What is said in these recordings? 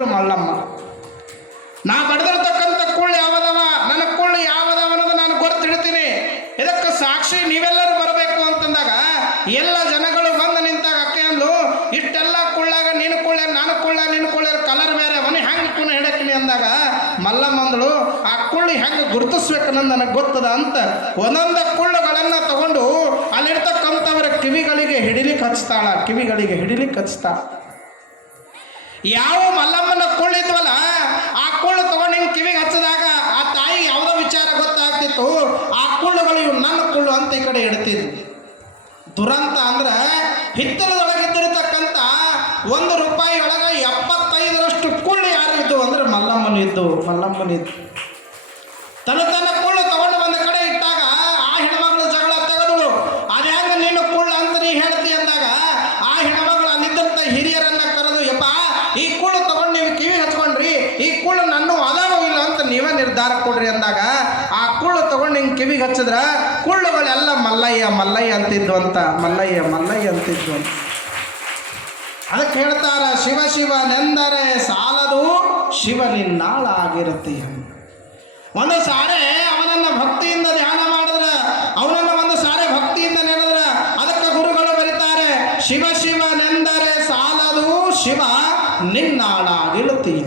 ಮಲ್ಲಮ್ಮ ನಾ ಬಡ್ದಿರ್ತಕ್ಕಂಥ ಕುಳ್ಳು ಯಾವದವ? ನನ್ನ ಕುಳ್ಳು ಯಾವದವ ಅನ್ನೋದು ನಾನು ಗೊತ್ತಿಡ್ತೀನಿ ಇದಕ್ಕೆ ಸಾಕ್ಷಿ ನೀವೆಲ್ಲರೂ ಬರಬೇಕು ಅಂತಂದಾಗ ಎಲ್ಲ ಜನಗಳು ಬಂದು ನಿಂತಾಗ ಅಕ್ಕ ಅಂದ್ಲು, ಇಷ್ಟೆಲ್ಲ ಕುಳ್ಳಾಗ ನೀನು ಕುಳ್ಳ ನಾನು ಕುಳ್ಳ ನೀನು ಕುಳ್ಳ ಕಲರ್ ಬೇರೆ, ಅವನು ಹೆಂಗೆ ಕುನ ಹಿಡಕ್ಲಿ ಅಂದಾಗ ಮಲ್ಲಮ್ಮ ಅಂದಳು, ಆ ಕುಳ್ಳಿ ಹೆಂಗೆ ಗುರುತಿಸ್ಬೇಕು ಅನ್ನೋದು ನನಗೆ ಗೊತ್ತದ? ಅಂತ ಒಂದೊಂದು ಕುಳ್ಳುಗಳನ್ನು ತಗೊಂಡು ಅಲ್ಲಿರ್ತಕ್ಕಂಥವರ ಕಿವಿಗಳಿಗೆ ಹಿಡಿಲಿಕ್ಕೆ ಹಚ್ತಾಳ, ಕಿವಿಗಳಿಗೆ ಹಿಡಿಲಿಕ್ಕೆ ಹಚ್ತಾಳ. ಯಾವ ಮಲ್ಲಮ್ಮನ ಕೊಳ್ಳಿದ್ವಲ್ಲ ಆ ಕುಳ್ಳು ತಗೊಂಡು ಹಿಂಗೆ ಕಿವಿಗೆ ಹಚ್ಚಿದಾಗ ಆ ತಾಯಿ ಯಾವುದೋ ವಿಚಾರ ಗೊತ್ತಾಗ್ತಿತ್ತು. ಆ ಕುಳ್ಳುಗಳು ಇವು ನನ್ನ ಕುಳ್ಳು ಅಂತ ಈ ಕಡೆ ಇಡ್ತಿದ್ವಿ ದುರಂತ ಅಂದ್ರೆ ಹಿತ್ತಲದೊಳಗಿದ್ದಿರತಕ್ಕಂಥ ಒಂದು ರೂಪಾಯಿ ಒಳಗೆ ಎಪ್ಪತ್ತೈದರಷ್ಟು ಕುಳ್ಳು ಯಾರಿದ್ದು ಅಂದ್ರೆ ಮಲ್ಲಮ್ಮನ ಇದ್ದು ನಿರ್ಧಾರ ಕೊಡ್ರಿ ಅಂದಾಗ, ಆ ಕುಳ್ಳು ತಗೊಂಡು ಹಿಂಗೆ ಕಿವಿಗೆ ಹಚ್ಚಿದ್ರ, ಕುಳ್ಳುಗಳೆಲ್ಲ ಮಲ್ಲಯ್ಯ ಮಲ್ಲಯ್ಯ ಅಂತಿದ್ವು ಅಂತ, ಮಲ್ಲಯ್ಯ ಮಲ್ಲಯ್ಯ ಅಂತಿದ್ವು ಅಂತ. ಅದಕ್ಕೆ ಹೇಳ್ತಾರ, ಶಿವ ಶಿವ ನೆಂದರೆ ಸಾಲದು ಶಿವನಿನ್ನಾಳಾಗಿರುತ್ತೆ ಅಂತ ಒಂದು ಸಾರೆ ಅವನನ್ನ ಭಕ್ತಿಯಿಂದ ಧ್ಯಾನ ಮಾಡಿದ್ರೆ, ಅವನನ್ನ ಒಂದು ಸಾರೆ ಭಕ್ತಿಯಿಂದ ನೆನೆದ್ರೆ, ಅದಕ್ಕೆ ಗುರುಗಳು ಬರೀತಾರೆ, ಶಿವ ನೆಂದರೆ ಸಾಲದು ಶಿವ ನಿನ್ನಾಳಾಗಿಳುತ್ತೀಯ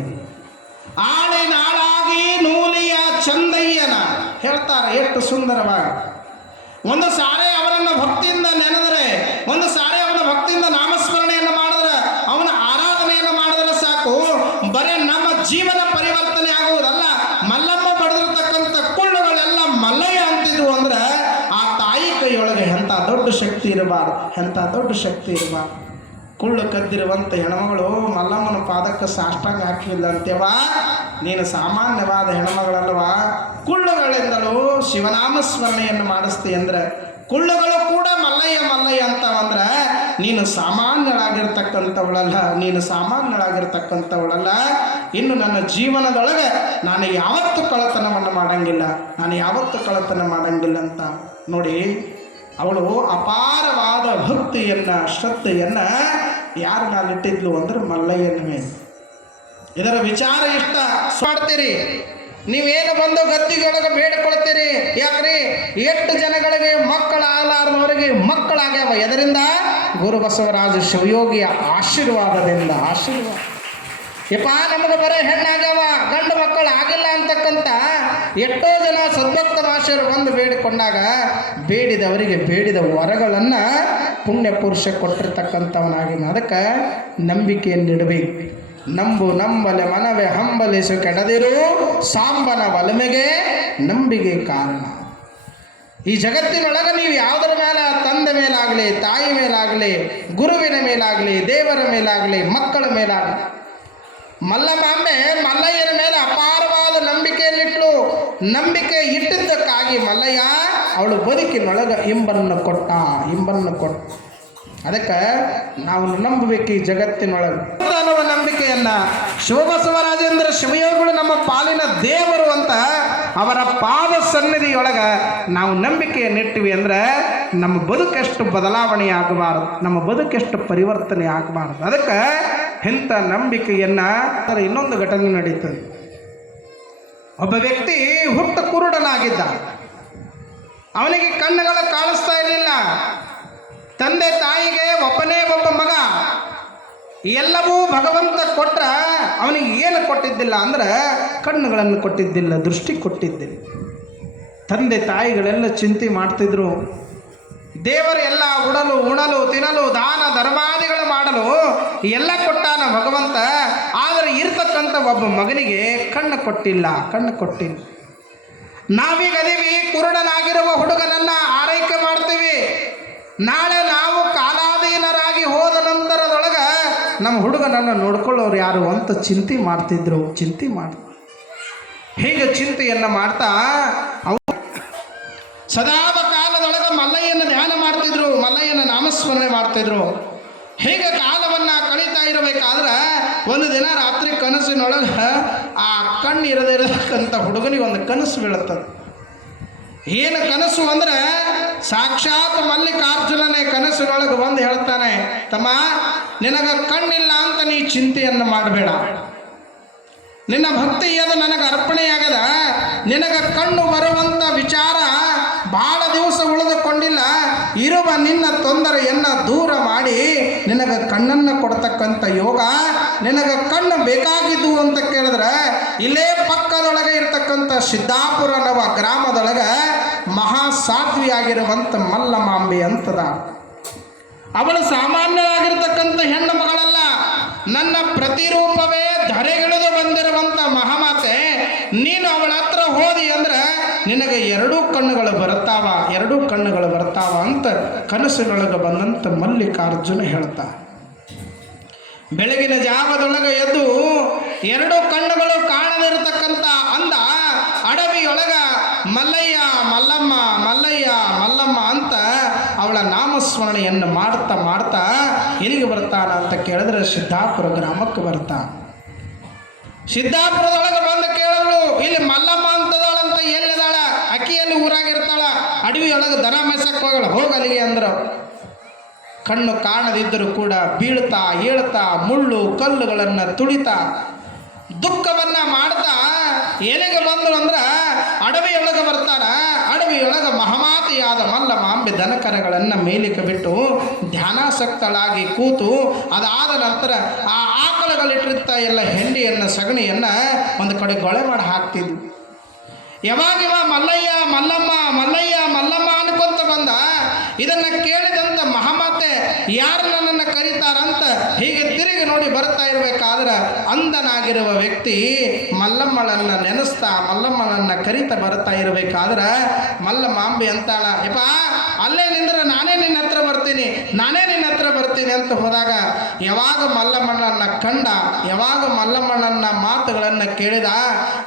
ಹೇಳ್ತಾರೆ ಎಷ್ಟು ಸುಂದರವಾಗಿ. ಒಂದು ಸಾರೆ ಅವರನ್ನು ಭಕ್ತಿಯಿಂದ ನೆನೆದರೆ, ಒಂದು ಸಾರೆ ಅವನ ಭಕ್ತಿಯಿಂದ ನಾಮಸ್ಮರಣೆಯನ್ನು ಮಾಡಿದ್ರೆ, ಅವನ ಆರಾಧನೆಯನ್ನು ಮಾಡಿದ್ರೆ ಸಾಕು. ಬರೇ ನಮ್ಮ ಜೀವನ ಪರಿವರ್ತನೆ ಆಗುವುದಲ್ಲ. ಮಲ್ಲಮ್ಮ ಪಡೆದಿರತಕ್ಕಂಥ ಕುಳ್ಳುಗಳೆಲ್ಲ ಮಲ್ಲಯ್ಯ ಅಂತಿದ್ವು ಅಂದ್ರೆ, ಆ ತಾಯಿ ಕೈಯೊಳಗೆ ಎಂಥ ದೊಡ್ಡ ಶಕ್ತಿ ಇರಬಾರ್ದು, ಎಂಥ ದೊಡ್ಡ ಶಕ್ತಿ ಇರಬಾರ್ದು. ಕುಳ್ಳು ಕದ್ದಿರುವಂಥ ಹೆಣ್ಮಗಳು, ಮಲ್ಲಮ್ಮನ ಪಾದಕ್ಕೆ ಸಾಷ್ಟಾಂಗ ಹಾಕಿಲ್ಲ ಅಂತೇವ ನೀನು ಸಾಮಾನ್ಯವಾದ ಹೆಣ್ಮಗಳಲ್ವಾ? ಕುಳ್ಳುಗಳಿಂದಲೂ ಶಿವನಾಮ ಸ್ಮರಣೆಯನ್ನು ಮಾಡಿಸ್ತಿ ಅಂದ್ರೆ, ಕುಳ್ಳುಗಳು ಕೂಡ ಮಲ್ಲಯ್ಯ ಮಲ್ಲಯ್ಯ ಅಂತವಂದ್ರೆ, ನೀನು ಸಾಮಾನ್ಯಳಾಗಿರ್ತಕ್ಕಂಥವಳಲ್ಲ ನೀನು ಸಾಮಾನ್ಯಳಾಗಿರ್ತಕ್ಕಂಥವಳಲ್ಲ. ಇನ್ನು ನನ್ನ ಜೀವನದೊಳಗೆ ನಾನು ಯಾವತ್ತೂ ಕಳತನವನ್ನು ಮಾಡಂಗಿಲ್ಲ, ನಾನು ಯಾವತ್ತೂ ಕಳತನ ಮಾಡಂಗಿಲ್ಲ ಅಂತ ನೋಡಿ, ಅವಳು ಅಪಾರವಾದ ಭಕ್ತಿಯನ್ನು, ಶ್ರದ್ಧೆಯನ್ನು ಯಾರ ಇಟ್ಟಿದ್ಲು ಅಂದ್ರೆ ಮಲ್ಲಯ್ಯನ ಮೇಲೆ. ಇದರ ವಿಚಾರ ಇಷ್ಟ. ಮಾಡ್ತೀರಿ. ನೀವೇನು ಬಂದು ಗದ್ದಿಗೊಳಗೆ ಬೇಡಿಕೊಳ್ತೀರಿ? ಯಾಕ್ರಿ? ಎಷ್ಟು ಜನಗಳಿಗೆ ಮಕ್ಕಳಾಗಲಾರದವರಿಗೆ ಮಕ್ಕಳಾಗ್ಯಾವ? ಎದರಿಂದ? ಗುರು ಬಸವರಾಜ ಶಿವಯೋಗಿಯ ಆಶೀರ್ವಾದದಿಂದ. ಆಶೀರ್ವಾದ. ಯಪ್ಪ, ನಮಗೆ ಬರೀ ಹೆಣ್ಣಾಗ್ಯಾವ, ಗಂಡು ಮಕ್ಕಳು ಆಗಿಲ್ಲ ಅಂತಕ್ಕಂಥ ಎಷ್ಟೋ ಜನ ಸದ್ಭಕ್ತ ಭಾಷೆಯರು ಬಂದು ಬೇಡಿಕೊಂಡಾಗ, ಬೇಡಿದವರಿಗೆ ಬೇಡಿದ ವರಗಳನ್ನು ಪುಣ್ಯ ಪುರುಷ ಕೊಟ್ಟಿರ್ತಕ್ಕಂಥವನಾಗಿ ಅದಕ್ಕೆ ನಂಬಿಕೆಯನ್ನಿಡಬೇಕು ನಂಬು, ನಂಬಲೆ, ಮನವೆ, ಹಂಬಲಿಸು, ಕೆಡದಿರು, ಸಾಂಬನ ಒಲಮೆಗೆ ನಂಬಿಕೆ ಕಾರಣ. ಈ ಜಗತ್ತಿನೊಳಗೆ ನೀವು ಯಾವುದರ ಮೇಲೆ, ತಂದೆ ಮೇಲಾಗಲಿ, ತಾಯಿ ಮೇಲಾಗಲಿ, ಗುರುವಿನ ಮೇಲಾಗಲಿ, ದೇವರ ಮೇಲಾಗಲಿ, ಮಕ್ಕಳ ಮೇಲಾಗಲಿ, ಮಲ್ಲಮ್ಮೆ ಮಲ್ಲಯ್ಯನ ಮೇಲೆ ಅಪಾರವಾದ ನಂಬಿಕೆಯಲ್ಲಿಟ್ಟು ನಂಬಿಕೆ ಇಟ್ಟಿದ್ದಕ್ಕಾಗಿ ಮಲ್ಲಯ್ಯ ಅವಳು ಬದುಕಿನೊಳಗ ಇಂಬನ್ನು ಕೊಟ್ಟ ಇಂಬನ್ನು ಕೊಟ್ಟ. ಅದಕ್ಕೆ ನಾವು ನಂಬಬೇಕು ಈ ಜಗತ್ತಿನೊಳಗೆ. ಅನ್ನುವ ನಂಬಿಕೆಯನ್ನ ಶಿವಬಸವರಾಜೇಂದ್ರ ಶಿವಯೋಗಿಗಳು ನಮ್ಮ ಪಾಲಿನ ದೇವರು ಅಂತ ಅವರ ಪಾದ ಸನ್ನಿಧಿಯೊಳಗ ನಾವು ನಂಬಿಕೆಯನ್ನಿಟ್ಟಿವಿ ಅಂದ್ರೆ ನಮ್ಮ ಬದುಕೆಷ್ಟು ಬದಲಾವಣೆ ಆಗಬಾರದು, ನಮ್ಮ ಬದುಕೆಷ್ಟು ಪರಿವರ್ತನೆ ಆಗಬಾರದು. ಅದಕ್ಕೆ ಇಂಥ ನಂಬಿಕೆಯನ್ನ ಅದರ ಇನ್ನೊಂದು ಘಟನೆ ನಡೀತದೆ. ಒಬ್ಬ ವ್ಯಕ್ತಿ ಹುಟ್ಟು ಕುರುಡನಾಗಿದ್ದ ಅವನಿಗೆ ಕಣ್ಣುಗಳು ಕಾಣಿಸ್ತಾ ಇರಲಿಲ್ಲ. ತಂದೆ ತಾಯಿಗೆ ಒಬ್ಬನೇ ಒಬ್ಬ ಮಗ. ಎಲ್ಲವೂ ಭಗವಂತ ಕೊಟ್ಟ ಅವನಿಗೆ ಏನು ಕೊಟ್ಟಿದ್ದಿಲ್ಲ ಅಂದ್ರೆ ಕಣ್ಣುಗಳನ್ನು ಕೊಟ್ಟಿದ್ದಿಲ್ಲ, ದೃಷ್ಟಿ ಕೊಟ್ಟಿದ್ದಿಲ್ಲ. ತಂದೆ ತಾಯಿಗಳೆಲ್ಲ ಚಿಂತೆ ಮಾಡ್ತಿದ್ರು. ದೇವರು ಎಲ್ಲ ಉಡಲು, ಉಣಲು ತಿನ್ನಲು ದಾನ, ಧರ್ಮಾದಿಗಳು ಮಾಡಲು ಎಲ್ಲ ಕೊಟ್ಟಾನ ಭಗವಂತ. ಆದರೆ ಇರ್ತಕ್ಕಂಥ ಒಬ್ಬ ಮಗನಿಗೆ ಕಣ್ಣು ಕೊಟ್ಟಿಲ್ಲ ಕಣ್ಣು ಕೊಟ್ಟಿಲ್ಲ. ನಾವೀಗ ಅದೀವಿ ಕುರುಡನಾಗಿರುವ ಹುಡುಗನನ್ನ ಆರೈಕೆ ಮಾಡ್ತೀವಿ. ನಾಳೆ ನಾವು ಕಾಲಾಧೀನರಾಗಿ ಹೋದ ನಂತರದೊಳಗೆ ನಮ್ಮ ಹುಡುಗನನ್ನು ನೋಡ್ಕೊಳ್ಳೋರು ಯಾರು ಅಂತ ಚಿಂತೆ ಮಾಡ್ತಿದ್ರು, ಚಿಂತೆ ಮಾಡ್ ಹೀಗೆ ಚಿಂತೆಯನ್ನು ಮಾಡ್ತಾ ಅವ ಸದಾದ ಕಾಲದೊಳಗೆ ಮಲ್ಲಯ್ಯನ ಧ್ಯಾನ ಮಾಡ್ತಿದ್ರು, ಮಲ್ಲಯ್ಯನ ನಾಮಸ್ಮರಣೆ ಮಾಡ್ತಿದ್ರು. ಹೀಗೆ ಕಾಲವನ್ನು ಕಳೀತಾ ಇರಬೇಕಾದ್ರೆ ಒಂದು ದಿನ ರಾತ್ರಿ ಕನಸಿನೊಳಗೆ ಆ ಕಣ್ಣು ಇರದೇ ಇರತಕ್ಕಂಥ ಹುಡುಗನಿಗೆ ಒಂದು ಕನಸು ಬೀಳುತ್ತದೆ. ಏನು ಕನಸು ಅಂದ್ರೆ ಸಾಕ್ಷಾತ್ ಮಲ್ಲಿಕಾರ್ಜುನನೇ ಕನಸಿನೊಳಗೆ ಬಂದು ಹೇಳ್ತಾನೆ, ತಮ್ಮ, ನಿನಗೆ ಕಣ್ಣಿಲ್ಲ ಅಂತ ನೀ ಚಿಂತೆಯನ್ನು ಮಾಡಬೇಡ. ನಿನ್ನ ಭಕ್ತಿ ಅದು ನನಗೆ ಅರ್ಪಣೆಯಾಗದ, ನಿನಗೆ ಕಣ್ಣು ಬರುವಂಥ ವಿಚಾರ ಬಹಳ ದಿವಸ ಉಳಿದುಕೊಂಡಿಲ್ಲ. ಇರುವ ನಿನ್ನ ತೊಂದರೆಯನ್ನು ದೂರ ಮಾಡಿ, ನಿನಗೆ ಕಣ್ಣನ್ನು ಕೊಡ್ತಕ್ಕಂಥ ಯೋಗ, ನಿನಗೆ ಕಣ್ಣು ಬೇಕಾಗಿದ್ದು ಅಂತ ಕೇಳಿದ್ರೆ, ಇಲ್ಲೇ ಪಕ್ಕದೊಳಗೆ ಇರ್ತಕ್ಕಂಥ ಸಿದ್ದಾಪುರ ನವ ಗ್ರಾಮದೊಳಗೆ ಮಹಾಸಾಧ್ವಿಯಾಗಿರುವಂಥ ಮಲ್ಲಮಾಂಬೆ ಅಂತದ. ಅವಳು ಸಾಮಾನ್ಯವಾಗಿರ್ತಕ್ಕಂಥ ಹೆಣ್ಣು ಮಗಳಲ್ಲ. ನನ್ನ ಪ್ರತಿರೂಪವೇ ಧರೆಗಿಳಿದು ಬಂದಿರುವಂಥ ಮಹಾಮಾತೆ ನೀನು ಅವಳ ಹತ್ರ ಹೋದಿ ಅಂದ್ರೆ ನಿನಗೆ ಎರಡೂ ಕಣ್ಣುಗಳು ಬರ್ತಾವ ಎರಡೂ ಕಣ್ಣುಗಳು ಬರ್ತಾವ ಅಂತ ಕನಸುಗಳಿಗೆ ಬಂದಂತ ಮಲ್ಲಿಕಾರ್ಜುನ ಹೇಳ್ತಾ. ಬೆಳಗಿನ ಜಾವದೊಳಗೆ ಎದ್ದು ಎರಡು ಕಣ್ಣುಗಳು ಕಾಣದಿರತಕ್ಕಂಥ ಅಂದ, ಅಡವಿಯೊಳಗ ಮಲ್ಲಯ್ಯ, ಮಲ್ಲಮ್ಮ ಮಲ್ಲಯ್ಯ, ಮಲ್ಲಮ್ಮ ಅಂತ ಅವಳ ನಾಮಸ್ಮರಣೆಯನ್ನು ಮಾಡ್ತಾ ಮಾಡ್ತಾ ಎಲ್ಲಿಗೆ ಬರ್ತಾನ ಅಂತ ಕೇಳಿದ್ರೆ ಸಿದ್ದಾಪುರ ಗ್ರಾಮಕ್ಕೆ ಬರ್ತಾ. ಸಿದ್ದಾಪುರದೊಳಗೆ ಬಂದು ಕೇಳಲು ಇಲ್ಲಿ ಮಲ್ಲಮ್ಮ ಅಂತದಾಳಂತ ಎಲ್ಲಿದಾಳ? ಅಕ್ಕಿಯಲ್ಲಿ ಊರಾಗಿರ್ತಾಳ ಅಡವಿಯೊಳಗೆ ದನ ಮೇಸಕ್ಕೆ ಹೋಗಲ್ಲ ಹೋಗಲಿಗೆ ಅಂದರು ಕಣ್ಣು ಕಾಣದಿದ್ದರೂ ಕೂಡ ಬೀಳ್ತಾ, ಏಳ್ತಾ, ಮುಳ್ಳು, ಕಲ್ಲುಗಳನ್ನು ತುಳಿತಾ, ದುಃಖವನ್ನ ಮಾಡ್ತಾ ಎಲೆಗೆ ಬಂದ್ರು ಅಂದ್ರೆ ಅಡವಿಯೊಳಗೆ ಬರ್ತಾರ ಅಡವಿಯೊಳಗೆ ಮಹಮಾತಿಯಾದ ಮಲ್ಲ ಮಾಂಬೆ ದನಕರಗಳನ್ನು ಮೇಲಿಕ್ಕೆ ಬಿಟ್ಟು ಧ್ಯಾನಾಸಕ್ತಳಾಗಿ ಕೂತು ಅದಾದ ನಂತರ ಆ ಆಕಳಗಳಿಟ್ಟಿರ್ತಾ ಎಲ್ಲ ಹೆಂಡಿಯನ್ನು, ಸಗಣಿಯನ್ನು ಒಂದು ಕಡೆ ಗೊಳೆ ಮಾಡಿ ಹಾಕ್ತಿದ್ವು. ಯಾವಾಗ ಇವ ಮಲ್ಲಯ್ಯ, ಮಲ್ಲಮ್ಮ ಮಲ್ಲಯ್ಯ, ಮಲ್ಲಮ್ಮ ಅನ್ಕೊಂತ ಬಂದ. ಇದನ್ನ ಕೇಳಿದಂತ ಮಹಾಮಾತೆ ಯಾರು ನನ್ನನ್ನು ಕರೀತಾರಂತ ಹೀಗೆ ತಿರುಗಿ ನೋಡಿ ಬರ್ತಾ ಇರಬೇಕಾದ್ರೆ ಅಂದನಾಗಿರುವ ವ್ಯಕ್ತಿ ಮಲ್ಲಮ್ಮಳನ್ನ ನೆನೆಸ್ತಾ ಮಲ್ಲಮ್ಮನನ್ನ ಕರಿತಾ ಬರ್ತಾ ಇರಬೇಕಾದ್ರೆ ಮಲ್ಲಮಾಂಬಿ ಅಂತಾಳ, ಯಪ್ಪ, ಅಲ್ಲೇ ನಿಂದ್ರೆ ನಾನೇ ನಿನ್ನ ಹತ್ರ ಬರ್ತೀನಿ, ನಾನೇ ನಿನ್ನ ಹತ್ರ ಬರ್ತೀನಿ ಅಂತ ಹೋದಾಗ ಯಾವಾಗ ಮಲ್ಲಮ್ಮಳನ್ನ ಕಂಡ, ಯಾವಾಗ ಮಲ್ಲಮ್ಮಳನ್ನ ಮಾತುಗಳನ್ನು ಕೇಳಿದ,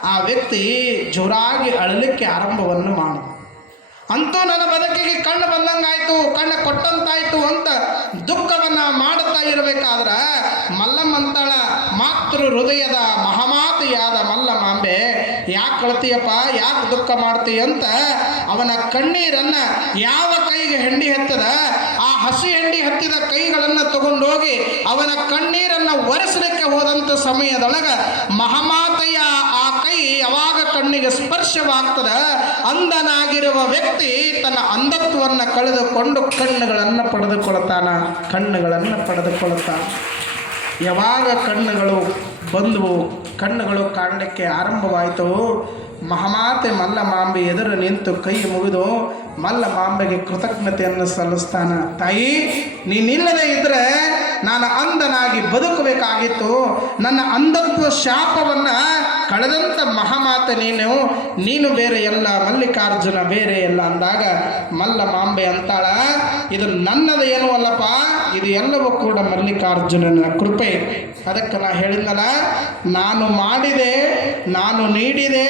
ಆ ವ್ಯಕ್ತಿ ಜೋರಾಗಿ ಅಳಲಿಕ್ಕೆ ಆರಂಭವನ್ನು ಮಾಡು. ಅಂತೂ ನನ್ನ ಬದುಕಿಗೆ ಕಣ್ಣು ಬಂದಂಗಾಯ್ತು, ಕಣ್ಣು ಕೊಟ್ಟಂತಾಯ್ತು ಅಂತ ದುಃಖವನ್ನ ಮಾಡುತ್ತಾ ಇರಬೇಕಾದ್ರೆ ಮಲ್ಲಮ್ಮಂತಳ ಮಾತೃ ಹೃದಯದ ಮಹಾಮಾತೆಯಾದ ಮಲ್ಲಮಾಂಬೆ, ಯಾಕೆ ಕಳ್ತೀಯಪ್ಪ ಯಾಕೆ ದುಃಖ ಮಾಡ್ತೀಯ ಅಂತ ಅವನ ಕಣ್ಣೀರನ್ನ ಯಾವ ಕೈಗೆ ಹೆಂಡಿ ಹತ್ತದ, ಆ ಹಸಿ ಹೆಂಡಿ ಹತ್ತಿದ ಕೈಗಳನ್ನು ತಗೊಂಡೋಗಿ ಅವನ ಕಣ್ಣೀರನ್ನು ಒರೆಸಲಿಕ್ಕೆ ಹೋದಂಥ ಸಮಯದೊಳಗ ಮಹಮಾತೆಯ ಆ ಕೈ ಕಣ್ಣಿಗೆ ಸ್ಪರ್ಶವಾಗ್ತದ. ಅಂದನಾಗಿರುವ ವ್ಯಕ್ತಿ ತನ್ನ ಅಂಧತ್ವವನ್ನು ಕಳೆದುಕೊಂಡು ಕಣ್ಣುಗಳನ್ನು ಪಡೆದುಕೊಳ್ತಾನ ಕಣ್ಣುಗಳನ್ನು ಪಡೆದುಕೊಳ್ತಾನ ಯಾವಾಗ ಕಣ್ಣುಗಳು ಬಂದವು, ಕಣ್ಣುಗಳು ಕಾಣಲಿಕ್ಕೆ ಆರಂಭವಾಯಿತು, ಮಹಾಮಾತೆ ಮಲ್ಲಮಾಂಬೆ ಎದುರು ನಿಂತು ಕೈ ಮುಗಿದು ಮಲ್ಲಮಾಂಬೆಗೆ ಕೃತಜ್ಞತೆಯನ್ನು ಸಲ್ಲಿಸ್ತಾನ. ತಾಯಿ, ನೀನಿಲ್ಲದೆ ಇದ್ದರೆ ನಾನು ಅಂಧನಾಗಿ ಬದುಕಬೇಕಾಗಿತ್ತು. ನನ್ನ ಅಂಧತ್ವ ಶಾಪವನ್ನು ಕಳೆದಂಥ ಮಹಾಮಾತ ನೀನು ನೀನು ಬೇರೆ ಎಲ್ಲ, ಮಲ್ಲಿಕಾರ್ಜುನ ಬೇರೆ ಎಲ್ಲ ಅಂದಾಗ, ಮಲ್ಲ ಮಾಂಬೆ ಅಂತಾಳ, ಇದು ನನ್ನದು ಏನು ಅಲ್ಲಪ್ಪ, ಇದು ಎಲ್ಲವೂ ಕೂಡ ಮಲ್ಲಿಕಾರ್ಜುನನ ಕೃಪೆ. ಅದಕ್ಕೆ ನಾ ಹೇಳಿದ್ನಲ್ಲ, ನಾನು ಮಾಡಿದೆ, ನಾನು ನೀಡಿದೆ